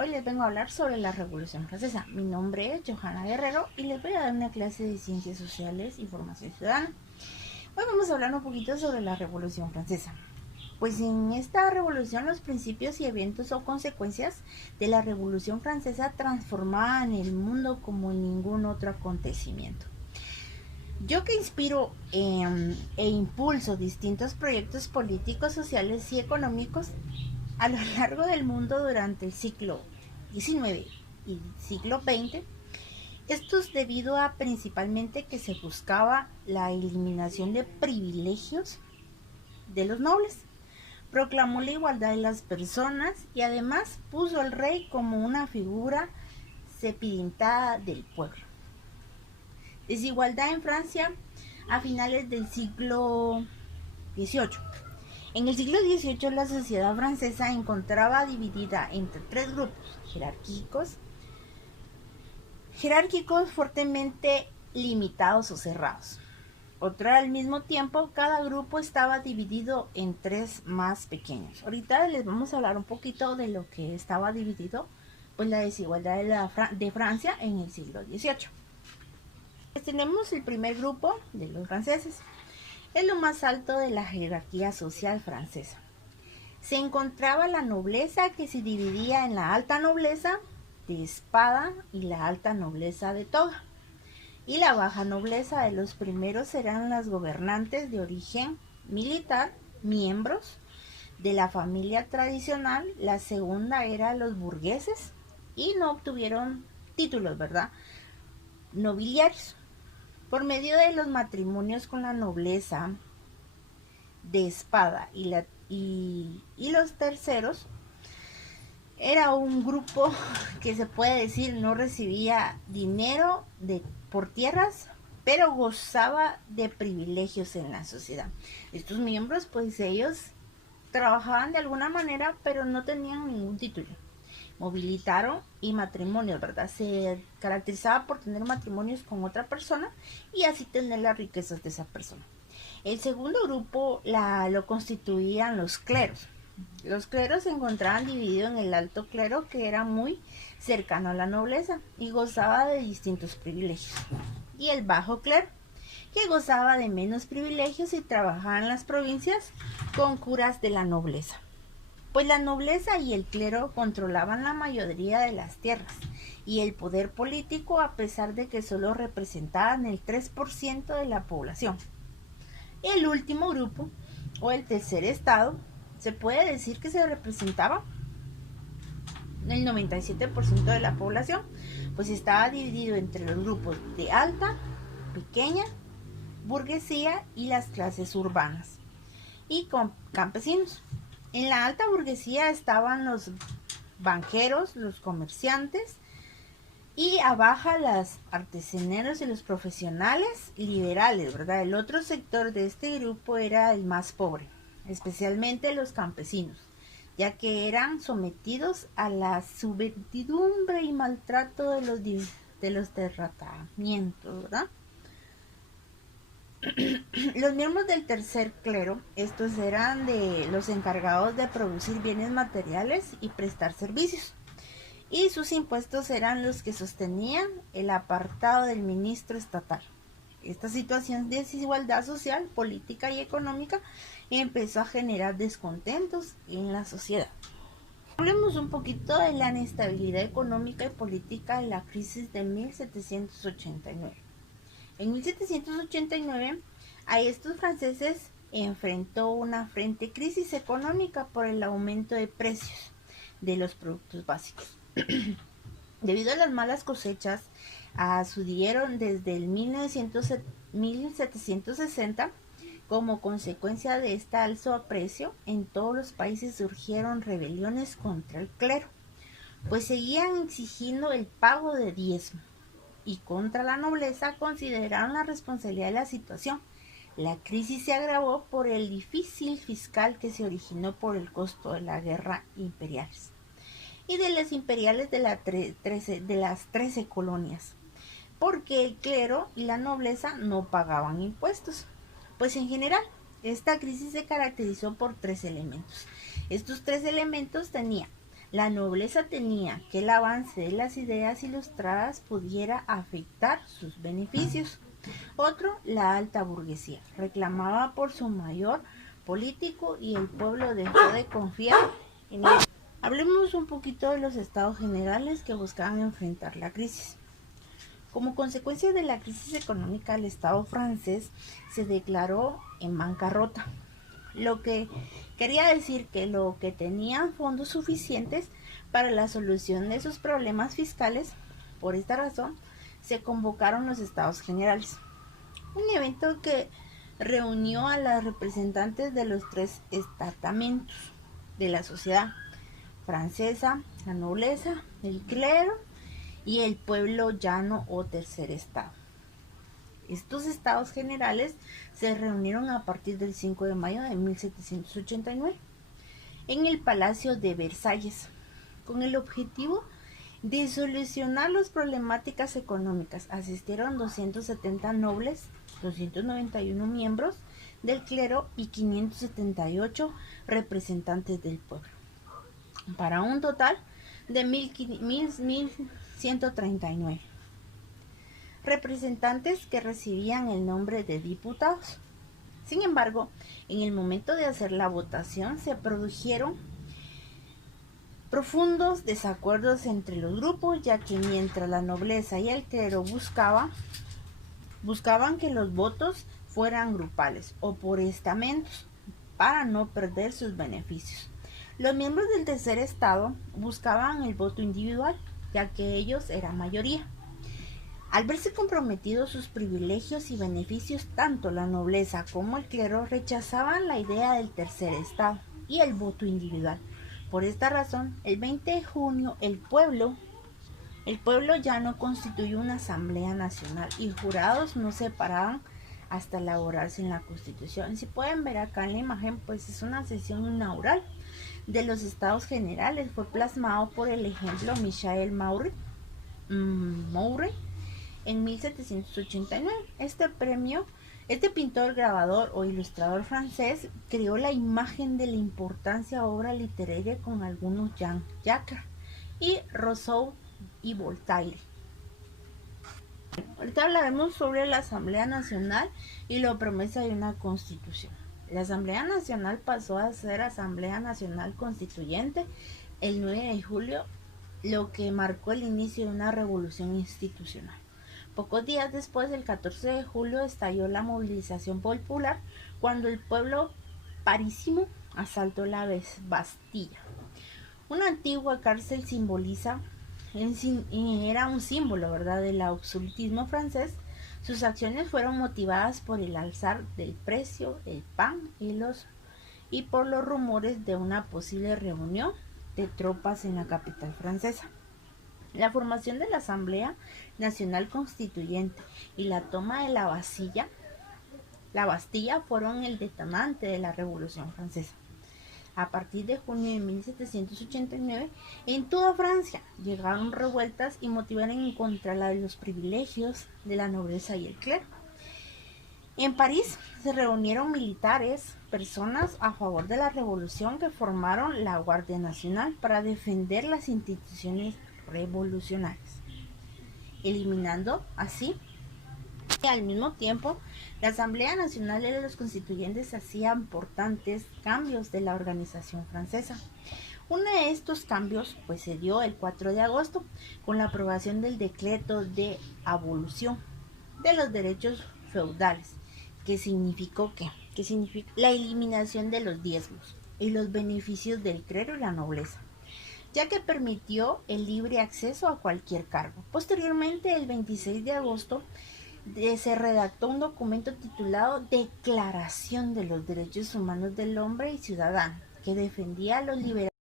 Hoy les vengo a hablar sobre la Revolución Francesa. Mi nombre es Johanna Guerrero y les voy a dar una clase de Ciencias Sociales y Formación Ciudadana. Hoy vamos a hablar un poquito sobre la Revolución Francesa. Pues en esta revolución los principios y eventos o consecuencias de la Revolución Francesa transformaban el mundo como ningún otro acontecimiento. Yo que inspiro e impulso distintos proyectos políticos, sociales y económicos a lo largo del mundo durante el siglo XIX y siglo XX, esto es debido a principalmente que se buscaba la eliminación de privilegios de los nobles, proclamó la igualdad de las personas y además puso al rey como una figura cepillintada del pueblo. Desigualdad en Francia a finales del siglo XVIII. En el siglo XVIII la sociedad francesa encontraba dividida entre tres grupos jerárquicos fuertemente limitados o cerrados. Al mismo tiempo, cada grupo estaba dividido en tres más pequeños. Ahorita les vamos a hablar un poquito de lo que estaba dividido, pues la desigualdad de Francia en el siglo XVIII. Pues tenemos el primer grupo de los franceses. Es lo más alto de la jerarquía social francesa. Se encontraba la nobleza, que se dividía en la alta nobleza de espada y la alta nobleza de toga. Y la baja nobleza de los primeros eran las gobernantes de origen militar, miembros de la familia tradicional. La segunda era los burgueses y no obtuvieron títulos, ¿verdad? Nobiliarios. Por medio de los matrimonios con la nobleza de espada y los terceros, era un grupo que se puede decir no recibía dinero por tierras, pero gozaba de privilegios en la sociedad. Estos miembros, pues ellos trabajaban de alguna manera, pero no tenían ningún título. Movilitaron y matrimonios, ¿verdad? Se caracterizaba por tener matrimonios con otra persona y así tener las riquezas de esa persona. El segundo grupo lo constituían los cleros. Los cleros se encontraban divididos en el alto clero, que era muy cercano a la nobleza y gozaba de distintos privilegios, y el bajo clero, que gozaba de menos privilegios y trabajaba en las provincias con curas de la nobleza. Pues la nobleza y el clero controlaban la mayoría de las tierras y el poder político, a pesar de que solo representaban el 3% de la población. El último grupo, o el tercer estado, se puede decir que se representaba el 97% de la población, pues estaba dividido entre los grupos de alta, pequeña, burguesía y las clases urbanas y con campesinos. En la alta burguesía estaban los banqueros, los comerciantes, y abajo los artesaneros y los profesionales liberales, ¿verdad? El otro sector de este grupo era el más pobre, especialmente los campesinos, ya que eran sometidos a la servidumbre y maltrato de los terratamientos, ¿verdad? Los miembros del tercer clero, estos eran de los encargados de producir bienes materiales y prestar servicios, y sus impuestos eran los que sostenían el apartado del ministro estatal. Esta situación de desigualdad social, política y económica empezó a generar descontentos en la sociedad. Hablemos un poquito de la inestabilidad económica y política de la crisis de 1789. En 1789, a estos franceses enfrentó una fuerte crisis económica por el aumento de precios de los productos básicos. Debido a las malas cosechas, sucedieron desde el 1760. Como consecuencia de este alto precio, en todos los países surgieron rebeliones contra el clero, pues seguían exigiendo el pago de diezmo, y contra la nobleza consideraron la responsabilidad de la situación. La crisis se agravó por el difícil fiscal que se originó por el costo de la guerra imperiales y de las imperiales de las 13 colonias, porque el clero y la nobleza no pagaban impuestos. Pues en general, esta crisis se caracterizó por tres elementos. Estos tres elementos tenían La nobleza temía que el avance de las ideas ilustradas pudiera afectar sus beneficios. Otro, la alta burguesía, reclamaba por su mayor político y el pueblo dejó de confiar en él. Hablemos un poquito de los estados generales que buscaban enfrentar la crisis. Como consecuencia de la crisis económica, el Estado francés se declaró en bancarrota, lo que quería decir que lo que tenían fondos suficientes para la solución de sus problemas fiscales. Por esta razón, se convocaron los Estados Generales, un evento que reunió a los representantes de los tres estamentos de la sociedad francesa, la nobleza, el clero y el pueblo llano o tercer estado. Estos estados generales se reunieron a partir del 5 de mayo de 1789 en el Palacio de Versalles, con el objetivo de solucionar las problemáticas económicas. Asistieron 270 nobles, 291 miembros del clero y 578 representantes del pueblo, para un total de 1139 representantes que recibían el nombre de diputados. Sin embargo, en el momento de hacer la votación se produjeron profundos desacuerdos entre los grupos, ya que mientras la nobleza y el clero buscaban que los votos fueran grupales o por estamentos para no perder sus beneficios. Los miembros del tercer estado buscaban el voto individual, ya que ellos eran mayoría. Al verse comprometidos sus privilegios y beneficios, tanto la nobleza como el clero rechazaban la idea del tercer estado y el voto individual. Por esta razón, el 20 de junio, el pueblo llano constituyó una asamblea nacional y jurados no se paraban hasta elaborarse en la Constitución. Si pueden ver acá en la imagen, pues es una sesión inaugural de los Estados Generales. Fue plasmado por el ejemplo Michel Maury en 1789. Este pintor, grabador o ilustrador francés creó la imagen de la importante obra literaria con algunos Jean-Jacques y Rousseau y Voltaire. Ahorita hablaremos sobre la Asamblea Nacional y la promesa de una constitución. La Asamblea Nacional pasó a ser Asamblea Nacional Constituyente el 9 de julio, lo que marcó el inicio de una revolución institucional. Pocos días después, el 14 de julio, estalló la movilización popular cuando el pueblo parisino asaltó la Bastilla. Una antigua cárcel era un símbolo, ¿verdad?, del absolutismo francés. Sus acciones fueron motivadas por el alzar del precio del pan y por los rumores de una posible reunión de tropas en la capital francesa. La formación de la Asamblea Nacional Constituyente y la toma de la Bastilla fueron el detonante de la Revolución Francesa. A partir de junio de 1789, en toda Francia llegaron revueltas y motivaron en contra de los privilegios de la nobleza y el clero. En París se reunieron militares, personas a favor de la revolución, que formaron la Guardia Nacional para defender las instituciones revolucionarias, eliminando así. Y al mismo tiempo, la Asamblea Nacional y los constituyentes hacían importantes cambios de la organización francesa. Uno de estos cambios pues se dio el 4 de agosto con la aprobación del decreto de abolición de los derechos feudales, que significó la eliminación de los diezmos y los beneficios del clero y la nobleza, ya que permitió el libre acceso a cualquier cargo. Posteriormente, el 26 de agosto, se redactó un documento titulado Declaración de los Derechos Humanos del Hombre y Ciudadano, que defendía los liberales